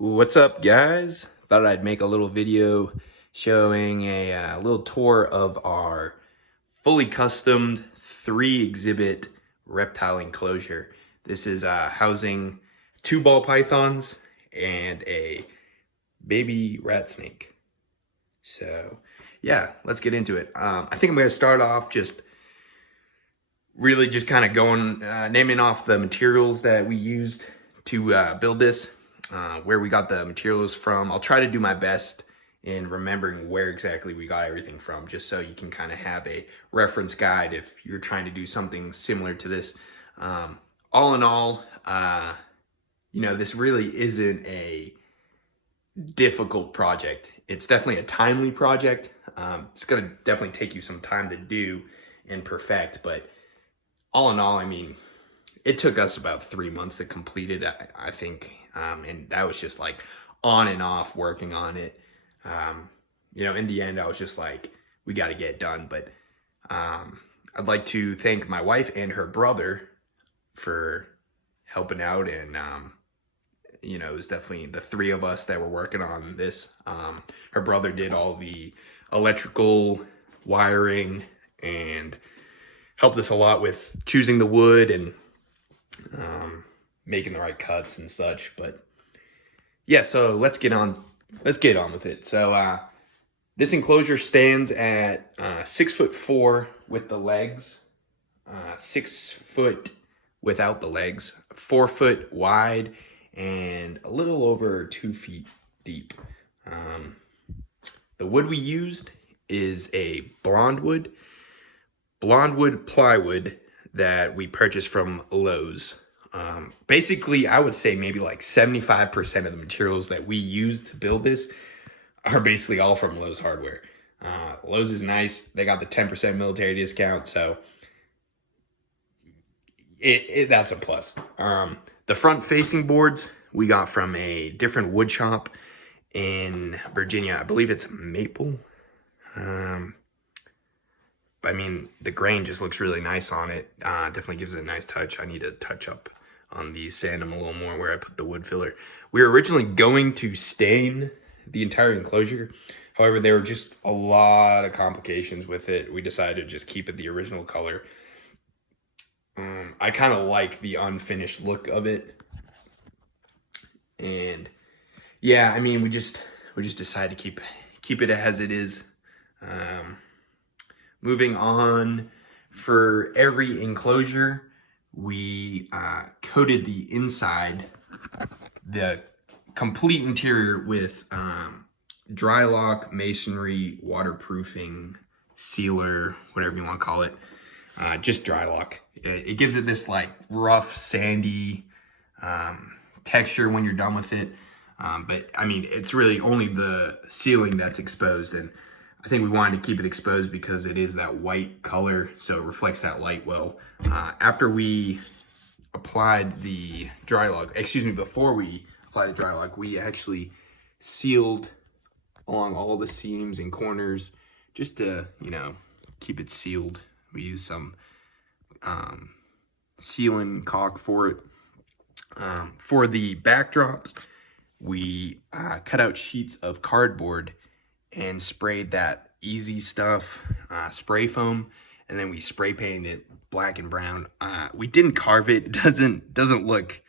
What's up, guys? Thought I'd make a little video showing a little tour of our fully customed 3 exhibit reptile enclosure. This is housing 2 ball pythons and a baby rat snake. So yeah, let's get into it. I think I'm going to start off just kind of going naming off the materials that we used to build this. Where we got the materials from. I'll try to do my best in remembering where exactly we got everything from, just so you can kind of have a reference guide if you're trying to do something similar to this. All in all, this really isn't a difficult project. It's definitely a timely project. It's going to definitely take you some time to do and perfect, but all in all, I mean, it took us about 3 months to complete it, I think. And that was just like on and off working on it. In the end, I was just like, we got to get it done. But I'd like to thank my wife and her brother for helping out. And, it was definitely the 3 of us that were working on this. Her brother did all the electrical wiring and helped us a lot with choosing the wood and making the right cuts and such. But yeah, so let's get on with it. So this enclosure stands at 6'4" with the legs, 6 foot without the legs, 4 foot wide, and a little over 2 feet deep. The wood we used is a blonde wood plywood that we purchased from Lowe's. Basically, I would say maybe like 75% of the materials that we use to build this are basically all from Lowe's Hardware. Lowe's is nice. They got the 10% military discount, so that's a plus. The front facing boards we got from a different wood shop in Virginia. I believe it's Maple. I mean, the grain just looks really nice on it. Definitely gives it a nice touch. I need to touch up on these, sand them a little more where I put the wood filler. We were originally going to stain the entire enclosure. However, there were just a lot of complications with it. We decided to just keep it the original color. I kind of like the unfinished look of it. And yeah, I mean, we just decided to keep it as it is. Moving on, for every enclosure, we coated the inside, the complete interior with dry lock, masonry, waterproofing, sealer, whatever you want to call it. Just dry lock. It gives it this like rough, sandy texture when you're done with it. But I mean, it's really only the ceiling that's exposed, and I think we wanted to keep it exposed because it is that white color, so it reflects that light well. After we applied the dry lock, before we applied the dry lock, we actually sealed along all the seams and corners just to, keep it sealed. We used some sealant caulk for it. For the backdrops, we cut out sheets of cardboard and sprayed that Easy Stuff spray foam, and then we spray painted it black and brown. We didn't carve it. It doesn't look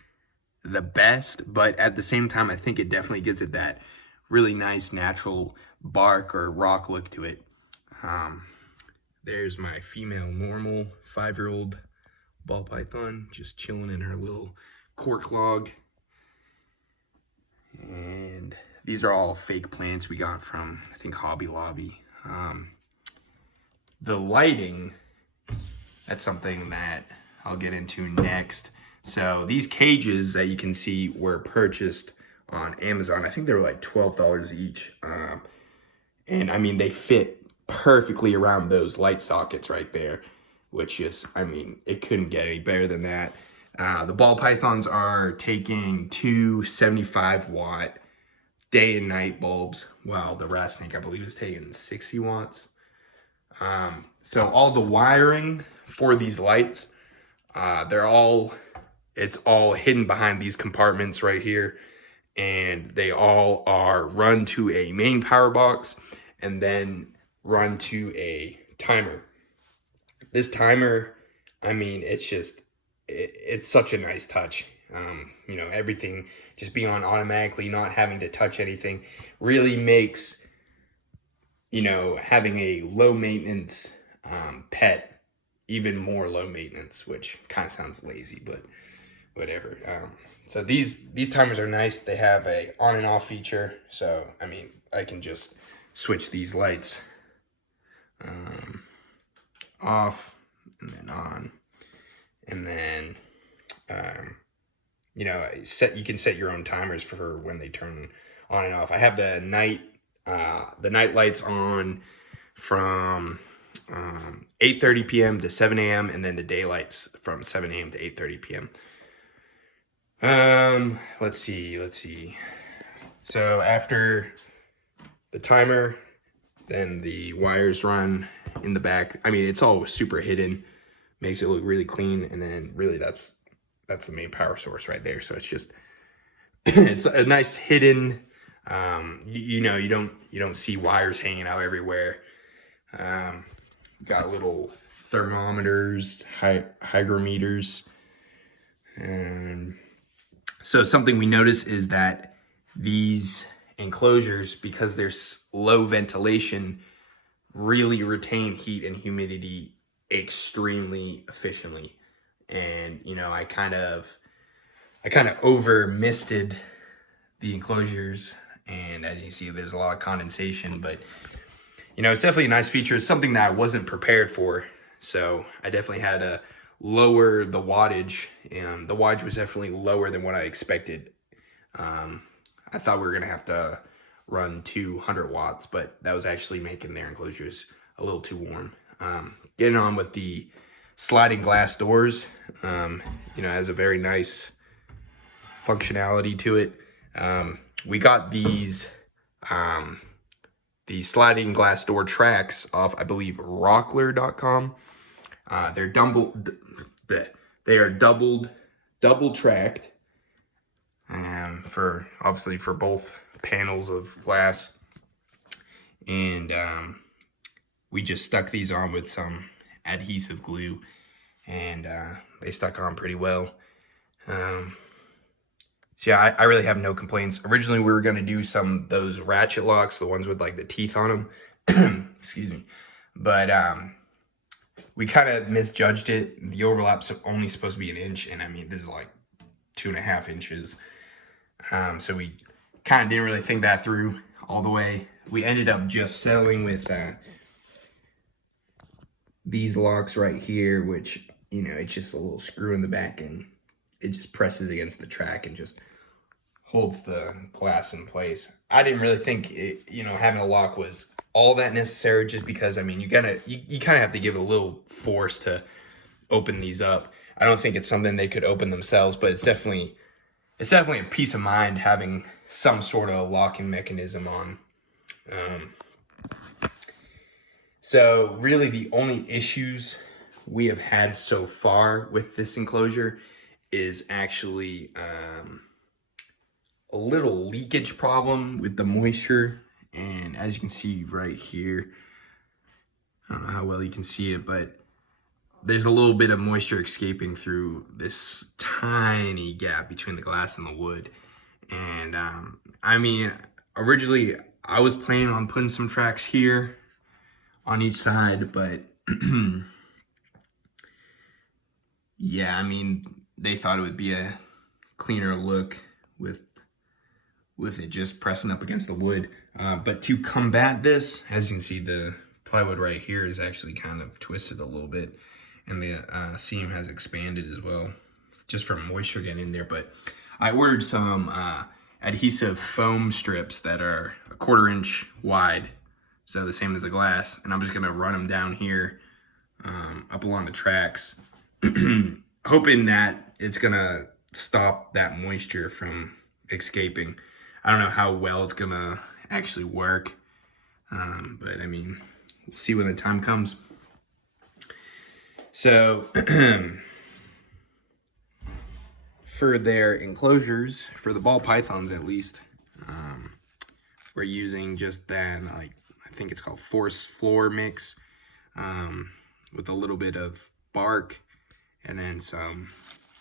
the best, but at the same time, I think it definitely gives it that really nice natural bark or rock look to it. There's my female normal 5-year-old ball python just chilling in her little cork log. And these are all fake plants we got from, I think, Hobby Lobby. The lighting, that's something that I'll get into next. So these cages that you can see were purchased on Amazon. I think they were like $12 each. And I mean, they fit perfectly around those light sockets right there, which is, I mean, it couldn't get any better than that. The ball pythons are taking 2 75-watt day and night bulbs, while the rat snake, I believe, is taking 60 watts. So all the wiring for these lights, it's all hidden behind these compartments right here. and they all are run to a main power box and then run to a timer. This timer, I mean, it's such a nice touch. You know, everything just being on automatically, not having to touch anything, really makes, you know, having a low maintenance pet even more low maintenance, which kind of sounds lazy, but whatever. So these timers are nice. They have a on and off feature. So, I mean, I can just switch these lights off and then on, and then you know, you can set your own timers for when they turn on and off. I have the night lights on from 8:30 p.m. to 7 a.m. and then the daylights from 7 a.m. to 8:30 p.m. Let's see. So after the timer, then the wires run in the back. I mean, it's all super hidden, makes it look really clean, and then really that's the main power source right there. So it's just it's a nice hidden. You know, you don't see wires hanging out everywhere. Got little thermometers, hygrometers, and so something we notice is that these enclosures, because there's low ventilation, really retain heat and humidity extremely efficiently. And you know, I kind of over misted the enclosures, and as you see, there's a lot of condensation, but you know, it's definitely a nice feature. It's something that I wasn't prepared for, so I definitely had to lower the wattage, and the wattage was definitely lower than what I expected. I thought we were gonna have to run 200 watts, but that was actually making their enclosures a little too warm. Getting on with the sliding glass doors, you know, has a very nice functionality to it. We got these sliding glass door tracks off, I believe, rockler.com. They are double tracked, for obviously for both panels of glass, and we just stuck these on with some adhesive glue, and they stuck on pretty well. So yeah, I really have no complaints. Originally, we were gonna do those ratchet locks, the ones with like the teeth on them. Excuse me, but we kind of misjudged it. The overlap's only supposed to be 1 inch, and I mean, this is like 2.5 inches. So we kind of didn't really think that through all the way. We ended up just settling with these locks right here, which, you know, it's just a little screw in the back, and it just presses against the track and just holds the glass in place. I didn't really think it, you know, having a lock was all that necessary, just because, I mean, you kind of have to give a little force to open these up. I don't think it's something they could open themselves, but it's definitely a peace of mind having some sort of locking mechanism on. So really the only issues we have had so far with this enclosure is actually a little leakage problem with the moisture. And as you can see right here, I don't know how well you can see it, but there's a little bit of moisture escaping through this tiny gap between the glass and the wood. And I mean, originally I was planning on putting some tracks here on each side, but yeah, I mean, they thought it would be a cleaner look with it just pressing up against the wood. But to combat this, as you can see, the plywood right here is actually kind of twisted a little bit, and the seam has expanded as well, just from moisture getting in there. But I ordered some adhesive foam strips that are 1/4 inch wide, so the same as the glass, and I'm just gonna run them down here, up along the tracks, hoping that it's gonna stop that moisture from escaping. I don't know how well it's gonna actually work, but I mean, we'll see when the time comes. So for their enclosures, for the ball pythons at least, we're using just that, like, I think it's called force floor mix, with a little bit of bark and then some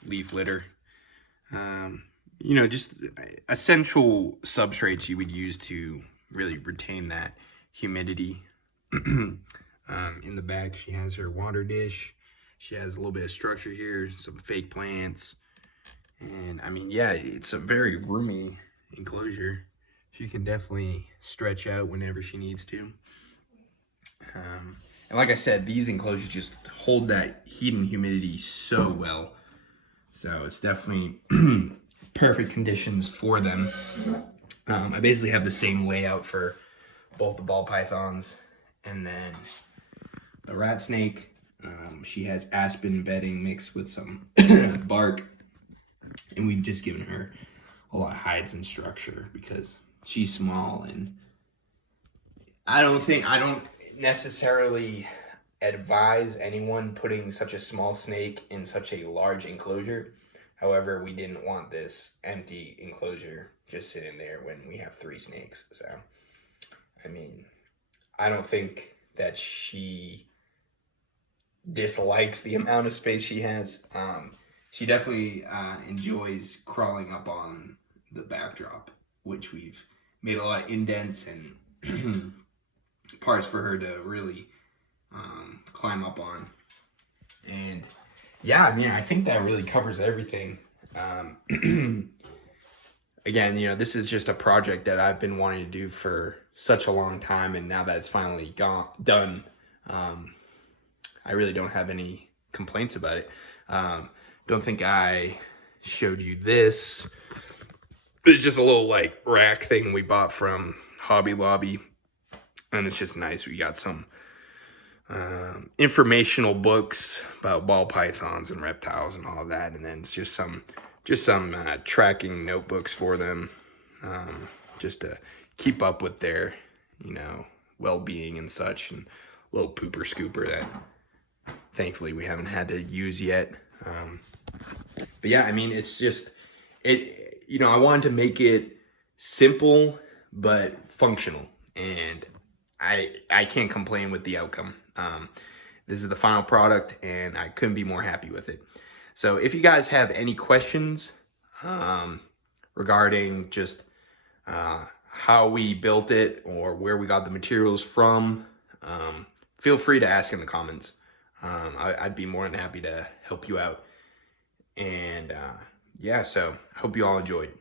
leaf litter. You know, just essential substrates you would use to really retain that humidity. In the back, she has her water dish. She has a little bit of structure here, some fake plants. And I mean, yeah, it's a very roomy enclosure. She can definitely stretch out whenever she needs to. And like I said, these enclosures just hold that heat and humidity so well. So it's definitely perfect conditions for them. I basically have the same layout for both the ball pythons and then the rat snake. She has aspen bedding mixed with some bark, and we've just given her a lot of hides and structure because she's small, and I don't necessarily advise anyone putting such a small snake in such a large enclosure. However, we didn't want this empty enclosure just sitting there when we have 3 snakes. So, I mean, I don't think that she dislikes the amount of space she has. She definitely enjoys crawling up on the backdrop, which we've made a lot of indents and parts for her to really climb up on. And yeah, I mean, I think that really covers everything. Again, you know, this is just a project that I've been wanting to do for such a long time, and now that it's finally done, I really don't have any complaints about it. Don't think I showed you this. It's just a little like rack thing we bought from Hobby Lobby, and it's just nice. We got some informational books about ball pythons and reptiles and all of that, and then it's just some tracking notebooks for them, just to keep up with their, you know, well-being and such, and a little pooper scooper that thankfully we haven't had to use yet. But yeah, I mean, it's just, you know, I wanted to make it simple but functional, and I can't complain with the outcome. This is the final product, and I couldn't be more happy with it. So if you guys have any questions regarding just how we built it or where we got the materials from, feel free to ask in the comments. I'd be more than happy to help you out. And yeah, so I hope you all enjoyed.